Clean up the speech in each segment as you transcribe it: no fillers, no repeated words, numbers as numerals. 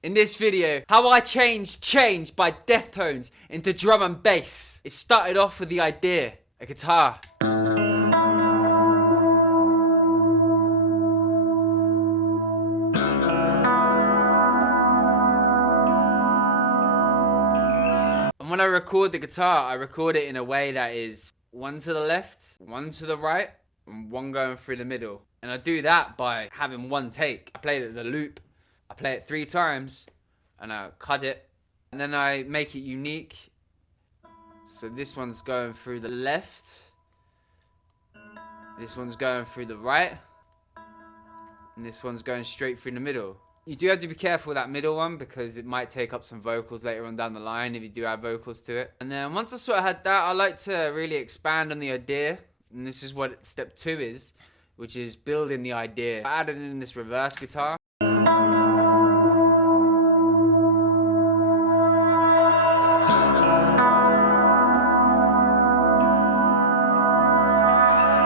In this video, how I changed Change by DEFTONES into drum and bass. It started off with the idea, a guitar. And when I record the guitar, I record it in a way that is one to the left, one to the right, and one going through the middle. And I do that by having one take. I play the loop, I play it 3 times, and I cut it, and then I make it unique. So this one's going through the left, this one's going through the right, and this one's going straight through the middle. You do have to be careful with that middle one because it might take up some vocals later on down the line if you do add vocals to it. And then once I sort of had that, I like to really expand on the idea, and this is what step 2 is, which is building the idea. I added in this reverse guitar.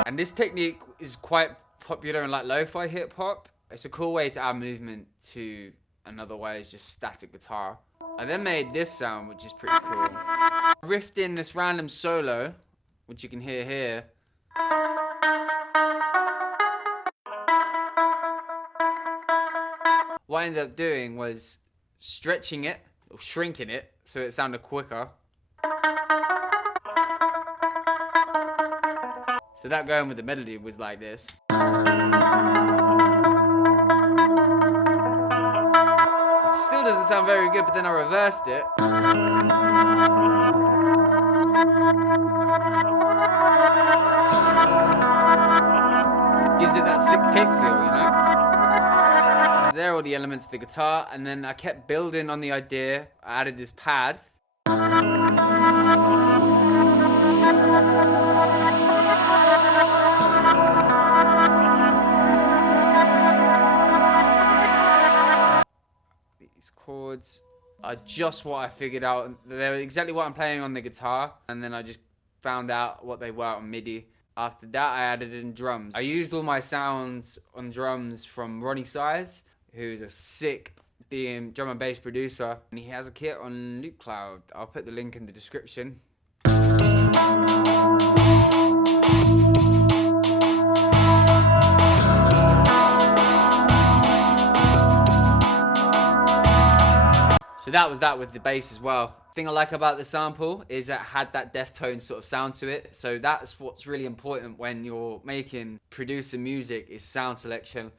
And this technique is quite popular in like lo-fi hip hop. It's a cool way to add movement to another way is just static guitar. I then made this sound, which is pretty cool. I riffed in this random solo, which you can hear here. What I ended up doing was stretching it, or shrinking it, so it sounded quicker. So that going with the melody was like this. It still doesn't sound very good, but then I reversed it. Gives it that sick kick feel, you know? There are all the elements of the guitar, and then I kept building on the idea. I added this pad. These chords are just what I figured out. They're exactly what I'm playing on the guitar, and then I just found out what they were on MIDI. After that, I added in drums. I used all my sounds on drums from Ronnie Size, who's a sick drum and bass producer, and he has a kit on Loop Cloud. I'll put the link in the description. So that was that with the bass as well. The thing I like about the sample is it had that Deftones sort of sound to it. So that's what's really important when you're producing music is sound selection.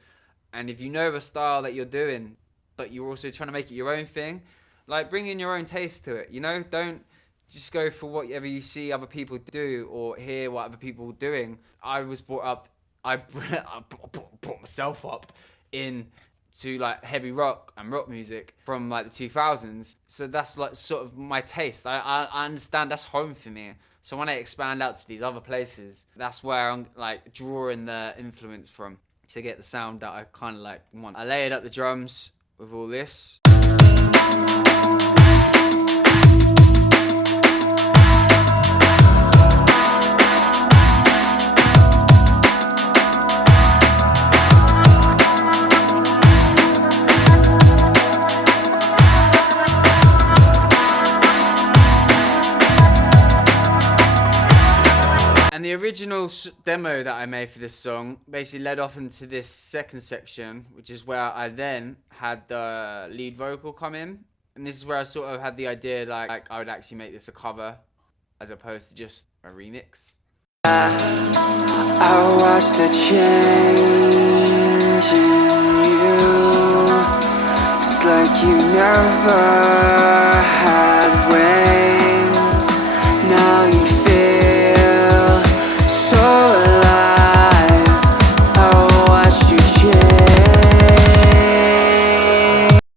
And if you know the style that you're doing, but you're also trying to make it your own thing, like bring in your own taste to it, you know? Don't just go for whatever you see other people do or hear what other people are doing. I was brought up, I brought myself up into like heavy rock and rock music from like the 2000s. So that's like sort of my taste. I understand that's home for me. So when I expand out to these other places, that's where I'm like drawing the influence from to get the sound that I kind of like want. I layered up the drums with all this. And the original demo that I made for this song basically led off into this second section, which is where I then had the lead vocal come in. And this is where I sort of had the idea like I would actually make this a cover as opposed to just a remix. I watched the change in you. It's like you never had wings. Now you feel so alive. I watched you change.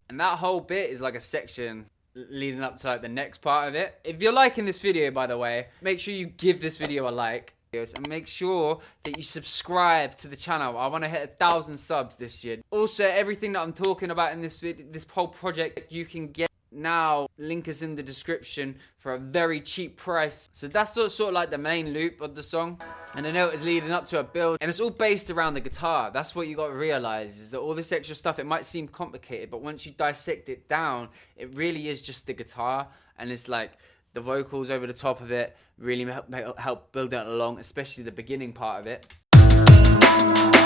And that whole bit is like a section leading up to like the next part of it. If you're liking this video, by the way, make sure you give this video a like. And make sure that you subscribe to the channel. I want to hit 1,000 subs this year. Also, everything that I'm talking about in this video, this whole project, you can get now link us in the description for a very cheap price. So that's sort of like the main loop of the song. And I know it was leading up to a build, and it's all based around the guitar. That's what you got to realize, is that all this extra stuff, it might seem complicated, but once you dissect it down, it really is just the guitar. And it's like the vocals over the top of it really help build it along, especially the beginning part of it.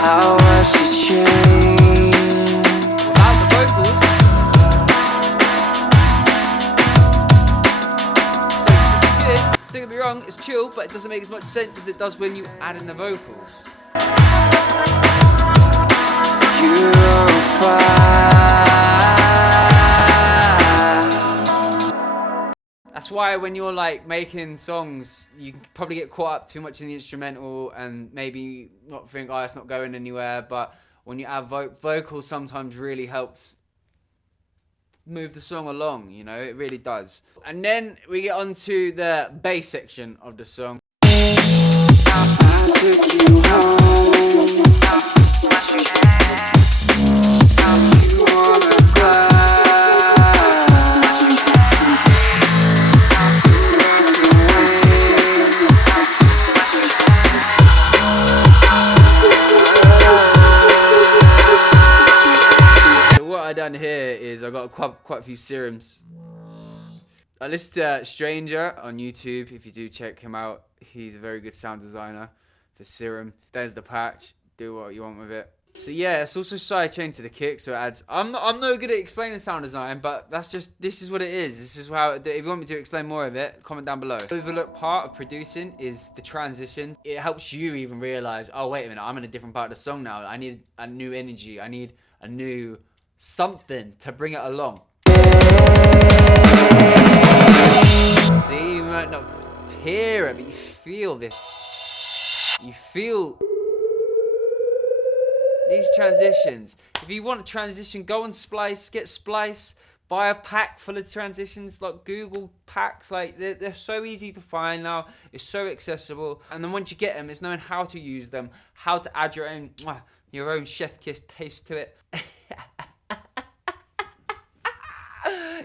I watched you change. Without the vocals, so it's good. Don't get me wrong, it's chill, but it doesn't make as much sense as it does when you add in the vocals. You're fine. That's why when you're like making songs, you can probably get caught up too much in the instrumental and maybe not think, oh, it's not going anywhere. But when you add vocals, sometimes really helps move the song along, you know, it really does. And then we get on to the bass section of the song. I took you home. You on the glass. What I done here is I got quite a few serums. I listened to Stranger on YouTube. If you do check him out, he's a very good sound designer for Serum. There's the patch. Do what you want with it. So yeah, it's also sidechained to the kick, so it adds. I'm no good at explaining sound design, but this is what it is. This is how. If you want me to explain more of it, comment down below. The overlooked part of producing is the transitions. It helps you even realize, oh wait a minute, I'm in a different part of the song now. I need a new energy. I need a new something to bring it along. See, you might not hear it, but you feel this. You feel these transitions. If you want a transition, go on Splice, get Splice, buy a pack full of transitions, like Google packs. Like they're so easy to find now. It's so accessible. And then once you get them, it's knowing how to use them, how to add your own chef kiss taste to it.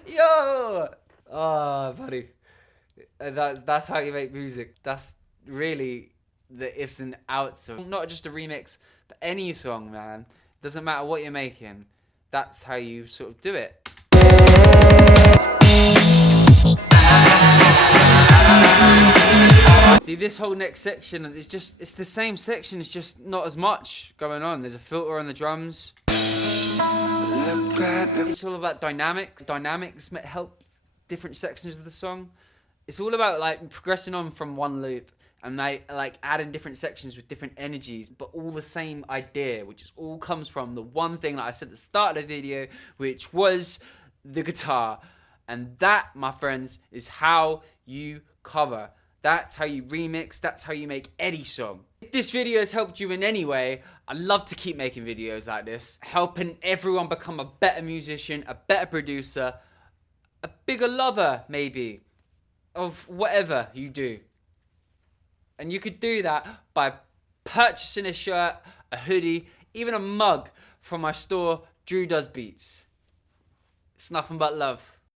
Yo! Oh, buddy. That's how you make music. That's really the ifs and outs of not just a remix, but any song, man. Doesn't matter what you're making. That's how you sort of do it. See, this whole next section, it's the same section, it's just not as much going on. There's a filter on the drums. It's all about dynamics. Dynamics help different sections of the song. It's all about like progressing on from one loop and like adding different sections with different energies, but all the same idea, which is all comes from the one thing that I said at the start of the video, which was the guitar. And that, my friends, is how you cover. That's how you remix. That's how you make any song. If this video has helped you in any way, I'd love to keep making videos like this, helping everyone become a better musician, a better producer, a bigger lover, maybe, of whatever you do. And you could do that by purchasing a shirt, a hoodie, even a mug from my store, Drew Does Beats. It's nothing but love.